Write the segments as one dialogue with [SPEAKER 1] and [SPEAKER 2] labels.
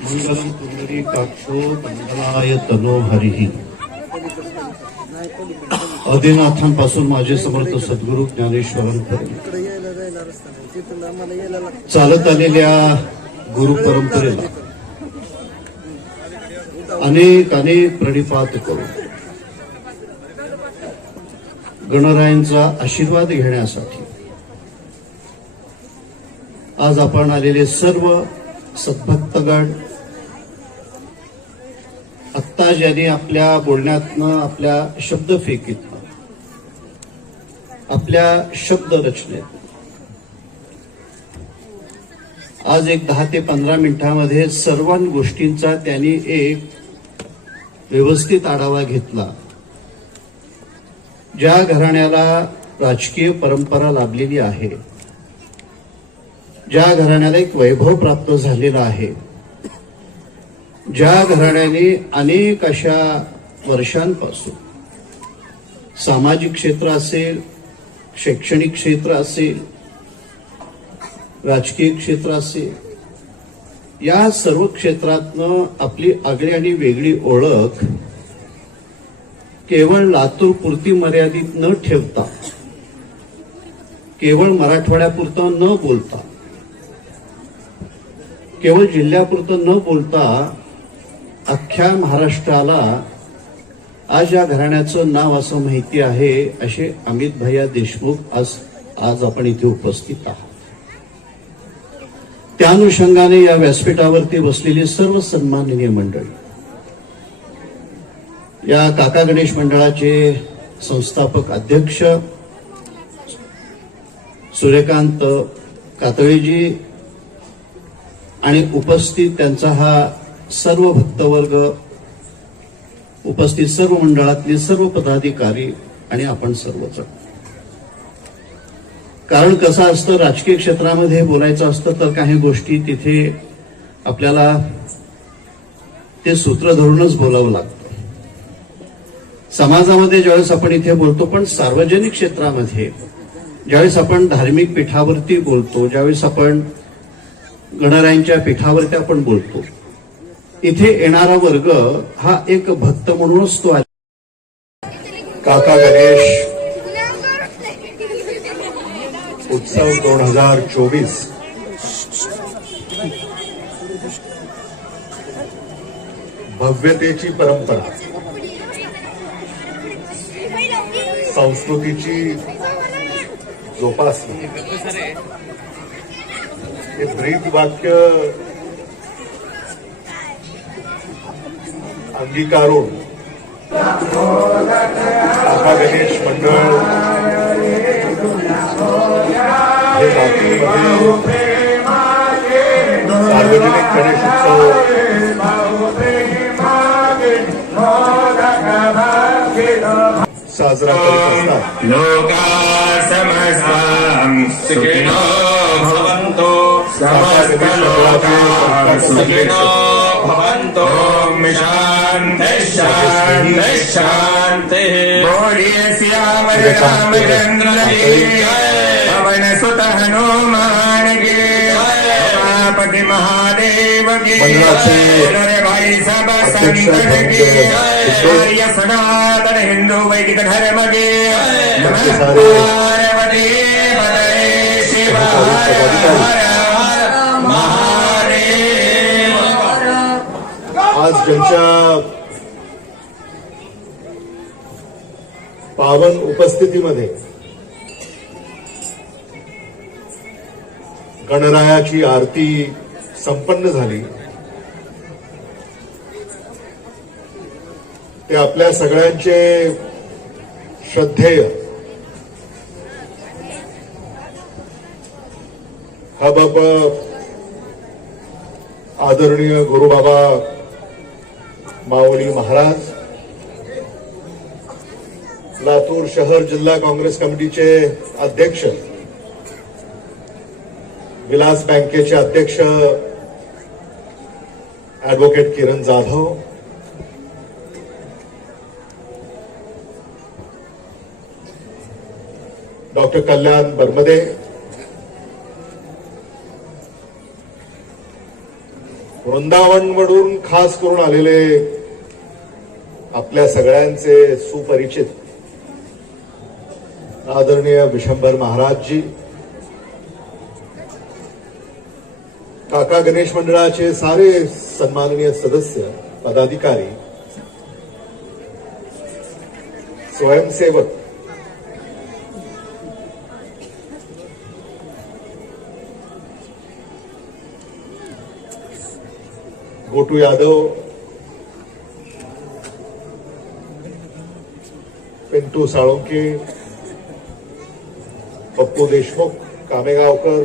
[SPEAKER 1] मङ्गलं तनो अधिनाथांपासून माझे समर्थ सद्गुरु ज्ञानेश्वरांपर्यंत चालत आलेल्या गुरु परंपरेला अनेक अनेक प्रणिपात करून गणरायांचा आशीर्वाद घेण्यासाठी आज आपण आलेले सर्व सद्भक्तगण आत्ता ज्यांनी आपल्या बोलण्यातन आपल्या शब्द फेकीत आपल्या शब्द रचनेत आज एक दहा ते पंधरा मिनिटांमध्ये सर्व गोष्टींचा त्यांनी एक व्यवस्थित आढावा घेतला ज्या घराण्याला राजकीय परंपरा लाभलेली आहे ज्या घराण्याला एक वैभव प्राप्त झालेला आहे ज्या घराण्याने अनेक अशा वर्षांपासून सामाजिक क्षेत्र असेल शैक्षणिक क्षेत्र असेल राजकीय क्षेत्र असेल या सर्व क्षेत्रातनं आपली आगळी आणि वेगळी ओळख केवळ लातूर पुरती मर्यादित न ठेवता केवळ मराठवाड्यापुरतं न बोलता केवळ जिल्ह्यापुरतं न बोलता अख्ख्या महाराष्ट्राला आज या घराण्याचं नाव असं माहिती आहे असे अमित भैया देशमुख आज आज आपण इथे उपस्थित आहात त्या अनुषंगाने या व्यासपीठावरती बसलेली सर्व सन्माननीय मंडळी या काका गणेश मंडळाचे संस्थापक अध्यक्ष सूर्यकांत कातळीजी आणि उपस्थित त्यांचा हा सर्व भक्तवर्ग उपस्थित सर्व मंडळातले सर्व पदाधिकारी आणि आपण सर्वच कारण कसं असतं राजकीय क्षेत्रामध्ये बोलायचं असतं तर काही गोष्टी तिथे आपल्याला ते सूत्र धरूनच बोलावं लागतं समाजामध्ये ज्यावेळेस आपण इथे बोलतो पण सार्वजनिक क्षेत्रामध्ये ज्यावेळेस आपण धार्मिक पीठावरती बोलतो ज्यावेळेस आपण गणरायांच्या पीठावरती आपण बोलतो इथे येणारा वर्ग हा एक भक्त म्हणूनच तो काका गणेश उत्सव दोन हजार चोवीस भव्यतेची परंपरा संस्कृतीची जोपासना हे ब्रीद वाक्य अंगीकारून आता गणेश मंडळ हे सार्वजनिक गणेश उत्सव साजरा भवन्तो शान्तिः शान्तिः शान्तिः बोलिये श्यामय रामचन्द्रये पवनसुत हनुमानगे पति महादेव गे भाई सब संतन के आर्य सनातन हिंदू वैदिक धर्म के पार्वती शिव आज ज्यांच्या पावन उपस्थितीमध्ये गणरायाची आरती संपन्न झाली ते आपल्या सगळ्यांचे श्रद्धेय हा बाबा आदरणीय गुरुबाबा माऊली महाराज लातूर शहर जिल्हा काँग्रेस कमिटीचे अध्यक्ष विलास बँकेचे अध्यक्ष ॲडव्होकेट किरण जाधव डॉक्टर कल्याण बर्मदे वृंदावनमधून खास करून आलेले आपल्या सगळ्यांचे सुपरिचित आदरणीय विशंभर जी काका गणेश मंडळाचे सारे सन्माननीय सदस्य पदाधिकारी स्वयंसेवक गोटू यादव पिंटू साळुंकी पप्पू देशमुख कामेगावकर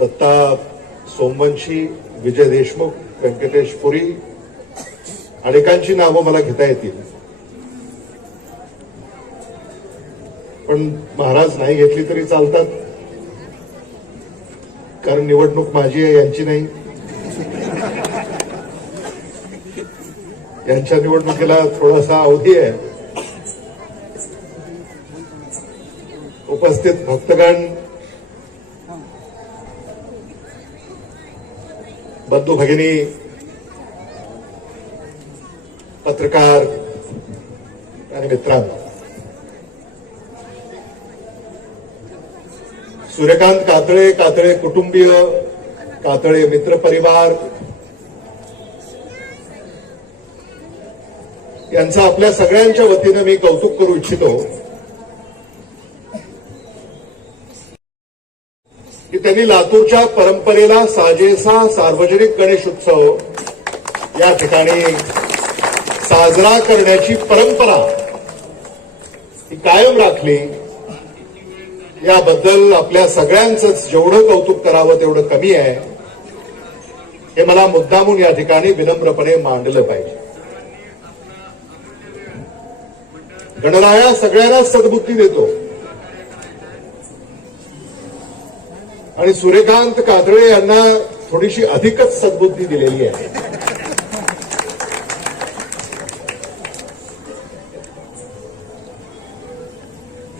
[SPEAKER 1] दत्ता सोमवंशी विजय देशमुख व्यंकटेश पुरी अनेकांची नावं मला घेता येतील पण महाराज नाही घेतली तरी चालतात कारण निवडणूक माझी आहे यांची नाही यांच्या निवडणुकीला थोडासा अवधी आहे उपस्थित भक्तगण बंधू भगिनी पत्रकार आणि मित्रांनो सूर्यकांत कातळे कातळे कुटुंबीय कातळे मित्र परिवार यांचं आपल्या सगळ्यांच्या वतीनं मी कौतुक करू इच्छितो की त्यांनी लातूरच्या परंपरेला साजेसा सार्वजनिक गणेश उत्सव या ठिकाणी साजरा करण्याची परंपरा ही कायम राखली याबद्दल आपल्या सगळ्यांचंच जेवढं कौतुक करावं तेवढं कमी आहे हे मला मुद्दामून या ठिकाणी विनम्रपणे मांडलं पाहिजे गणराया सगळ्यांना सद्बुद्धी देतो आणि सूर्यकांत कादळे यांना थोडीशी अधिकच सद्बुद्धी दिलेली आहे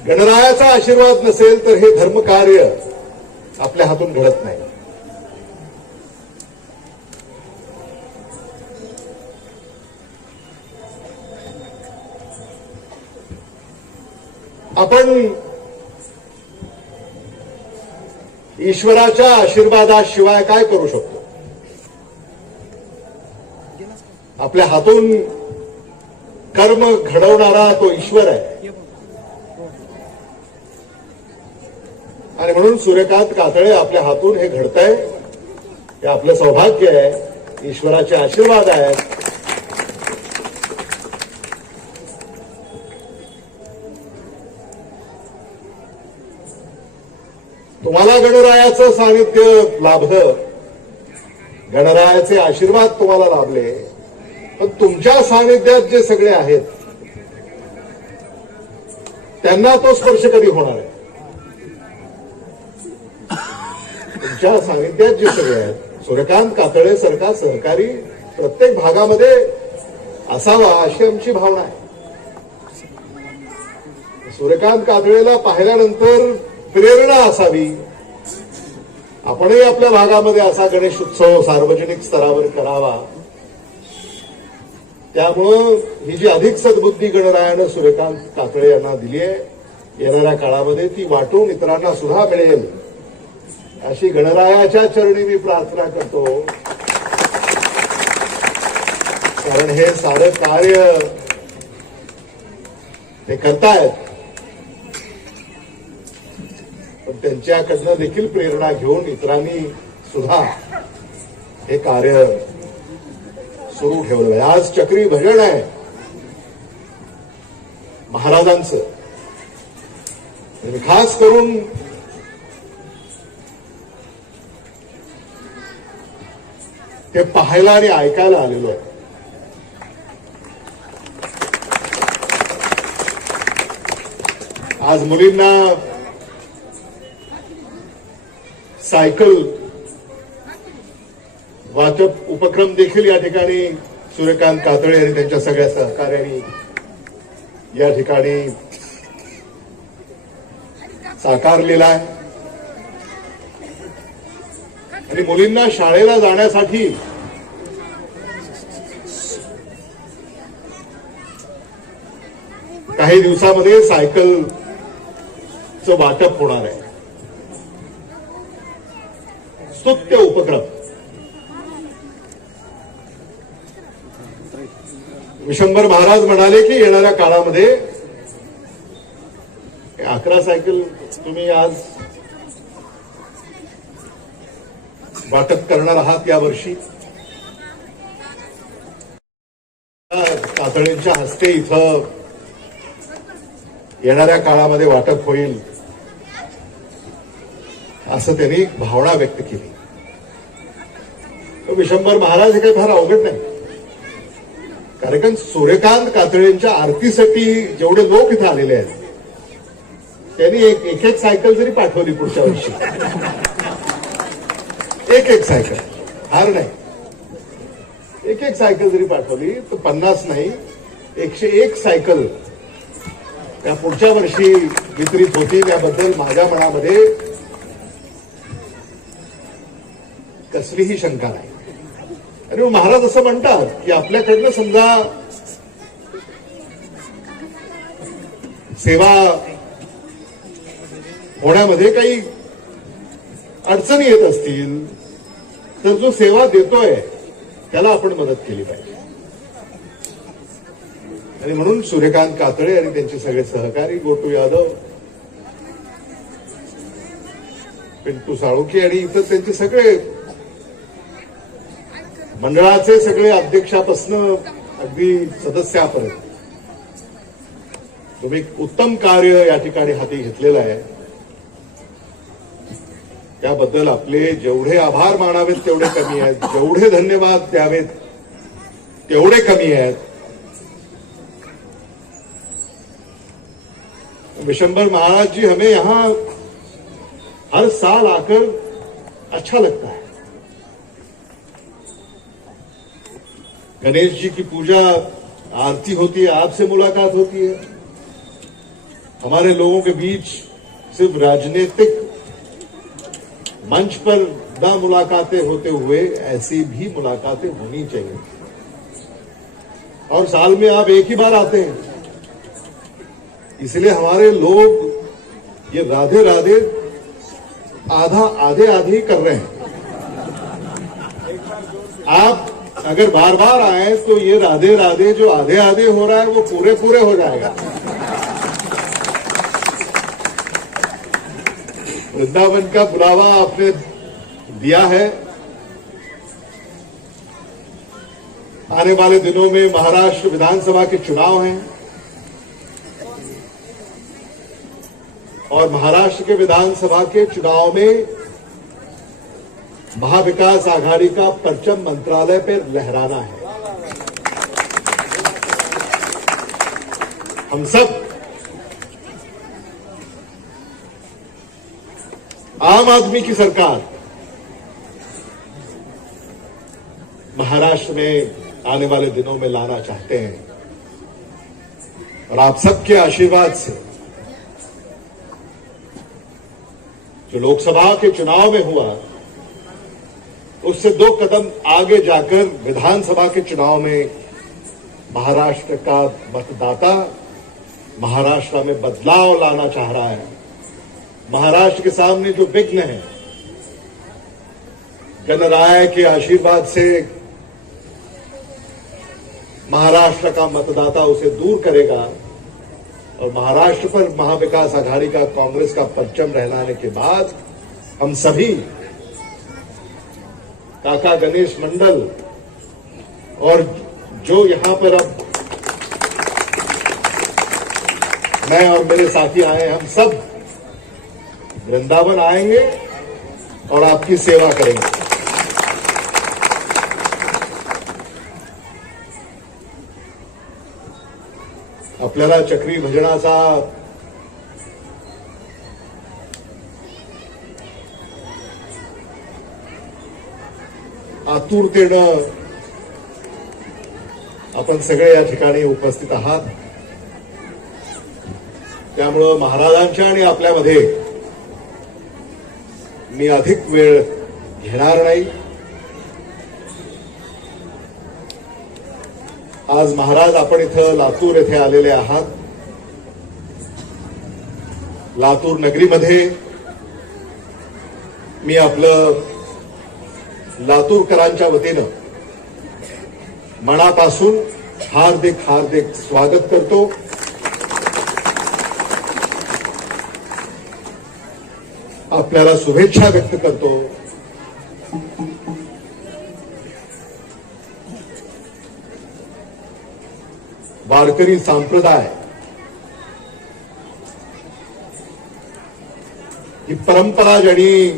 [SPEAKER 1] गणरायाचा आशीर्वाद नसेल तर हे धर्मकार्य आपल्या हातून घडत नाही आपण ईश्वराच्या आशीर्वादाशिवाय काय करू शकतो आपल्या हातून कर्म घडवणारा तो ईश्वर आहे आणि म्हणून सूर्यकांत कातळे आपल्या हातून हे घडतंय हे आपलं सौभाग्य आहे ईश्वराचे आशीर्वाद आहेत तुम्हाला गणरायाचं सानिध्य लाभलं गणरायाचे आशीर्वाद तुम्हाला लाभले पण तुमच्या सानिध्यात जे सगळे आहेत त्यांना तो स्पर्श कधी होणार आहे तुमच्या सानिध्यात जे सगळे आहेत सूर्यकांत कातळे सरकार सहकारी प्रत्येक भागामध्ये असावा अशी आमची भावना आहे सूर्यकांत कातळेला पाहिल्यानंतर प्रेरणा असावी आपणही आपल्या भागामध्ये असा गणेश उत्सव सार्वजनिक स्तरावर करावा त्यामुळं ही जी अधिक सद्बुद्धी गणरायानं सूर्यकांत कातळे यांना दिली आहे येणाऱ्या काळामध्ये ती वाटून इतरांना सुद्धा मिळेल अशी गणरायाच्या चरणी मी प्रार्थना करतो कारण हे सारे कार्य ते करतायत पण त्यांच्याकडनं देखील प्रेरणा घेऊन इतरांनी सुद्धा हे कार्य सुरू ठेवलं आज चक्री भजन आहे महाराजांचं खास करून ते पाहायला आणि ऐकायला आलेलो आहे आज मुलींना सायकल वाचप उपक्रम देखील या ठिकाणी सूर्यकांत कातळे आणि त्यांच्या सगळ्या सहकार्यांनी या ठिकाणी साकारलेला आहे आणि मुलींना शाळेला जाण्यासाठी काही दिवसामध्ये सायकलचं वाटप होणार आहे स्तुत्य उपक्रम विशंभर महाराज म्हणाले की येणाऱ्या काळामध्ये अकरा सायकल तुम्ही आज वाटप करणार आहात या वर्षी तातडींच्या हस्ते इथं येणाऱ्या काळामध्ये वाटप होईल असं त्यांनी भावना व्यक्त केली विशंभर महाराज हे काही फार अवघड नाही कारण सूर्यकांत कातळेंच्या आरतीसाठी जेवढे लोक इथे आलेले आहेत त्यांनी एक एक एक सायकल जरी पाठवली पुढच्या वर्षी एक एक सायकल हार नाही एक एक सायकल जरी पाठवली तर पन्नास नाही एकशे एक सायकल त्या पुढच्या वर्षी वितरित होती त्याबद्दल माझ्या मनामध्ये कसलीही शंका नाही आणि महाराज असं म्हणतात की आपल्याकडनं समजा सेवा होण्यामध्ये काही अडचणी येत असतील तर जो सेवा देतोय त्याला आपण मदत केली पाहिजे आणि म्हणून सूर्यकांत कातळे आणि त्यांचे सगळे सहकारी गोटू यादव पिंटू साळुके आणि इतर त्यांचे सगळे मंडळाचे सगळे अध्यक्षापासनं अगदी सदस्यापर्यंत तुम्ही उत्तम कार्य या ठिकाणी हाती घेतलेलं आहे त्याबद्दल आपले जेवढे आभार मानावेत तेवढे कमी आहेत जेवढे धन्यवाद द्यावेत तेवढे कमी आहेत विशंबर महाराज जी हमें यहां हर साल आकर अच्छा लगता है गणेश जी की पूजा आरती होती है आपसे मुलाकात होती है हमारे लोगों के बीच सिर्फ राजनीतिक मंच पर ना मुलाकातें होते हुए ऐसी भी मुलाकातें होनी चाहिए और साल में आप एक ही बार आते हैं इसलिए हमारे लोग ये राधे राधे आधा आधे आधे ही कर रहे हैं आप अगर बार बार आए तो ये राधे राधे जो आधे आधे हो रहा है वो पूरे पूरे हो जाएगा वृंदावन का बुलावा आपने दिया है आने वाले दिनों में महाराष्ट्र विधानसभा के चुनाव हैं और महाराष्ट्र के विधानसभा के चुनाव में महाविकास आघाड़ी का परचम मंत्रालय पर लहराना है हम सब आम आदमी की सरकार महाराष्ट्र में आने वाले दिनों में लाना चाहते हैं और आप सबके आशीर्वाद से जो लोकसभा के चुनाव में हुआ उससे दो कदम आगे जाकर विधानसभा के चुनाव में महाराष्ट्र का मतदाता महाराष्ट्र में बदलाव लाना चाह रहा है महाराष्ट्र के सामने जो विघ्न है गणराय के आशीर्वाद से महाराष्ट्र का मतदाता उसे दूर करेगा और महाराष्ट्र पर महाविकास आघाड़ी का कांग्रेस का परचम रहलाने के बाद हम सभी काका गणेश मंडल और जो यहाँ पर अब मैं और मेरे साथी आए हम सब वृंदावन आएंगे और आपकी सेवा करेंगे अपने चक्री भजना साहब आतुरतेनं आपण सगळे या ठिकाणी उपस्थित आहात त्यामुळं महाराजांच्या आणि आपल्यामध्ये मी अधिक वेळ घेणार नाही आज महाराज आपण इथं लातूर येथे आलेले आहात लातूर नगरीमध्ये मी आपलं लातूरकरांच्या वतीनं मनापासून हार्दिक हार्दिक स्वागत करतो आपल्याला शुभेच्छा व्यक्त करतो वारकरी संप्रदाय ही परंपरा ज्यांनी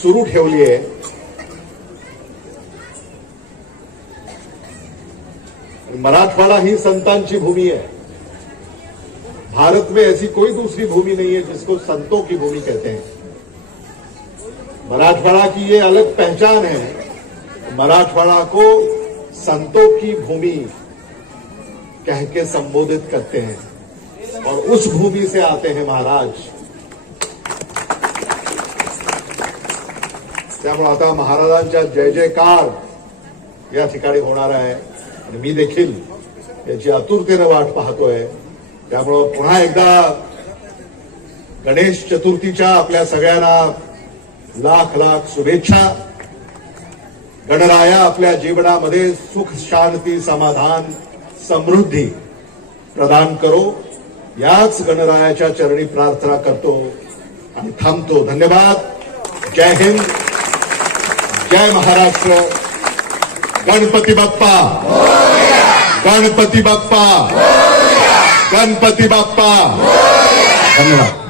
[SPEAKER 1] सुरू ठेवली आहे मराठवाड़ा ही संतांची भूमि है भारत में ऐसी कोई दूसरी भूमि नहीं है जिसको संतों की भूमि कहते हैं मराठवाड़ा की ये अलग पहचान है मराठवाड़ा को संतों की भूमि कह के संबोधित करते हैं और उस भूमि से आते हैं महाराज त्यामुळे आता महाराजांच्या जय जयकार या ठिकाणी होणार आहे आणि मी देखील याची आतुरतेनं वाट पाहतोय त्यामुळं पुन्हा एकदा गणेश चतुर्थीच्या आपल्या सगळ्यांना लाख लाख शुभेच्छा गणराया आपल्या जीवनामध्ये सुख शांती समाधान समृद्धी प्रदान करो याच गणरायाच्या चरणी प्रार्थना करतो आणि थांबतो धन्यवाद जय हिंद जय महाराष्ट्र गणपती बाप्पा गणपती बाप्पा गणपती बाप्पा धन्यवाद